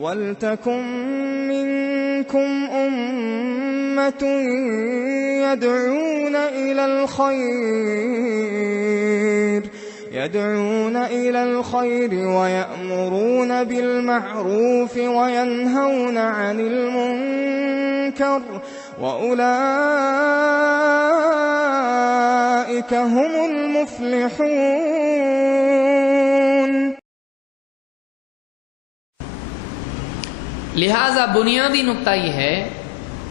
وَلْتَكُن مِّنكُمْ أُمَّةٌ يَدْعُونَ إِلَى الْخَيْرِ وَيَأْمُرُونَ بِالْمَعْرُوفِ وَيَنْهَوْنَ عَنِ الْمُنكَرِ وَأُولَئِكَ هُمُ الْمُفْلِحُونَ۔ لہذا بنیادی نقطہ یہ ہے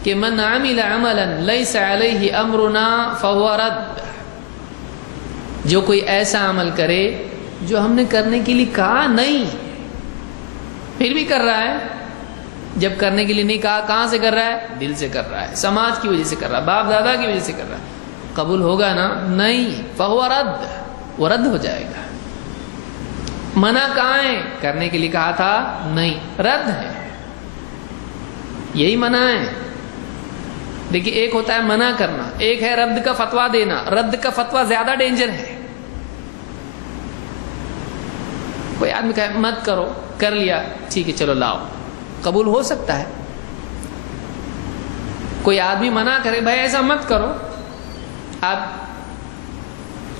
کہ من عمل عملا لیس علیہ امرنا فہو رد، جو کوئی ایسا عمل کرے جو ہم نے کرنے کے لیے کہا نہیں، پھر بھی کر رہا ہے۔ جب کرنے کے لیے نہیں کہا، کہاں سے کر رہا ہے؟ دل سے کر رہا ہے، سماج کی وجہ سے کر رہا ہے، باپ دادا کی وجہ سے کر رہا ہے، قبول ہوگا نا؟ نہیں، فہو رد، وہ رد ہو جائے گا۔ منع کہاں ہے؟ کرنے کے لیے کہا تھا نہیں، رد ہے، یہی منع ہے۔ دیکھیے، ایک ہوتا ہے منع کرنا، ایک ہے رد کا فتویٰ دینا۔ رد کا فتویٰ زیادہ ڈینجر ہے۔ کوئی آدمی کہے مت کرو، کر لیا، ٹھیک ہے چلو لاؤ، قبول ہو سکتا ہے۔ کوئی آدمی منع کرے بھائی ایسا مت کرو، آپ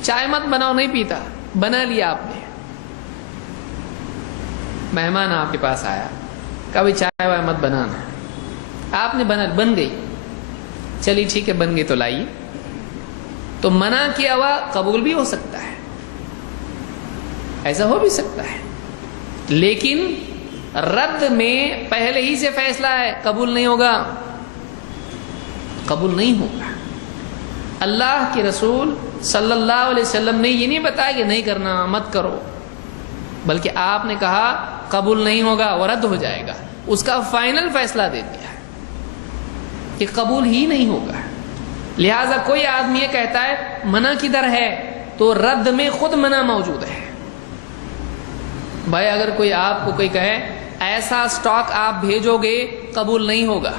چائے مت بناؤ، نہیں پیتا، بنا لیا آپ نے، مہمان آپ کے پاس آیا، کہا بھائی چائے وائے مت بنانا، آپ نے بن گئی، چلی ٹھیک ہے بن گئی تو لائیے، تو منع کیا ہوا قبول بھی ہو سکتا ہے، ایسا ہو بھی سکتا ہے، لیکن رد میں پہلے ہی سے فیصلہ ہے قبول نہیں ہوگا، قبول نہیں ہوگا۔ اللہ کے رسول صلی اللہ علیہ وسلم نے یہ نہیں بتایا کہ نہیں کرنا، مت کرو، بلکہ آپ نے کہا قبول نہیں ہوگا، وہ رد ہو جائے گا، اس کا فائنل فیصلہ دے دیا کہ قبول ہی نہیں ہوگا۔ لہٰذا کوئی آدمی یہ کہتا ہے منع کدھر ہے، تو رد میں خود منع موجود ہے۔ بھائی اگر کوئی آپ کو کوئی کہے ایسا سٹاک آپ بھیجو گے قبول نہیں ہوگا،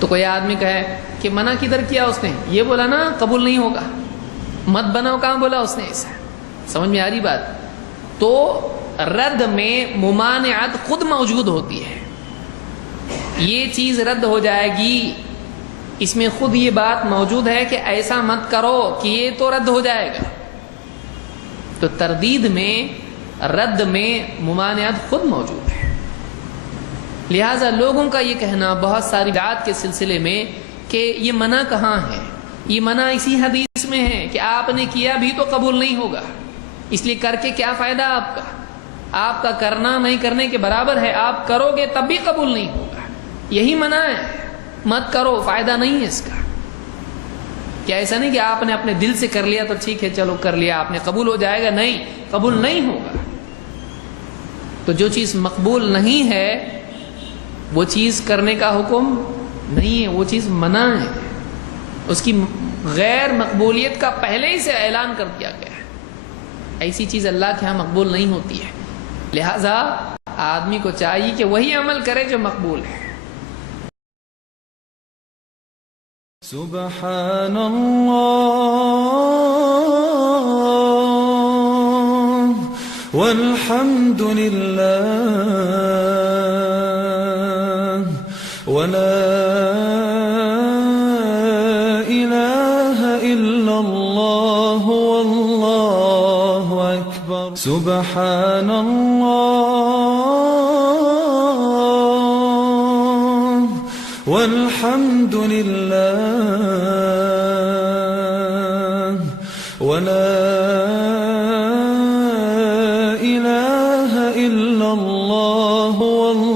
تو کوئی آدمی کہے کہ منع کدھر کیا اس نے، یہ بولا نا قبول نہیں ہوگا، مت بناؤ کہاں بولا اس نے، ایسا سمجھ میں آ رہی بات؟ تو رد میں ممانعت خود موجود ہوتی ہے، یہ چیز رد ہو جائے گی، اس میں خود یہ بات موجود ہے کہ ایسا مت کرو کہ یہ تو رد ہو جائے گا۔ تو تردید میں، رد میں ممانعت خود موجود ہے۔ لہٰذا لوگوں کا یہ کہنا بہت ساری بدعات کے سلسلے میں کہ یہ منع کہاں ہے، یہ منع اسی حدیث میں ہے کہ آپ نے کیا بھی تو قبول نہیں ہوگا، اس لیے کر کے کیا فائدہ آپ کا کرنا نہیں کرنے کے برابر ہے، آپ کرو گے تب بھی قبول نہیں ہوگا، یہی منع ہے، مت کرو، فائدہ نہیں ہے اس کا۔ کیا ایسا نہیں کہ آپ نے اپنے دل سے کر لیا تو ٹھیک ہے چلو کر لیا آپ نے، قبول ہو جائے گا؟ نہیں، قبول نہیں ہوگا۔ تو جو چیز مقبول نہیں ہے وہ چیز کرنے کا حکم نہیں ہے، وہ چیز منع ہے، اس کی غیر مقبولیت کا پہلے ہی سے اعلان کر دیا گیا ہے، ایسی چیز اللہ کے ہاں مقبول نہیں ہوتی ہے۔ لہذا آدمی کو چاہیے کہ وہی عمل کرے جو مقبول ہے۔ سبحان اللہ والحمد للہ ولا الہ الا اللہ واللہ اکبر۔ سبحان اللہ والحمد للہ ولا الہ الا اللہ واللہ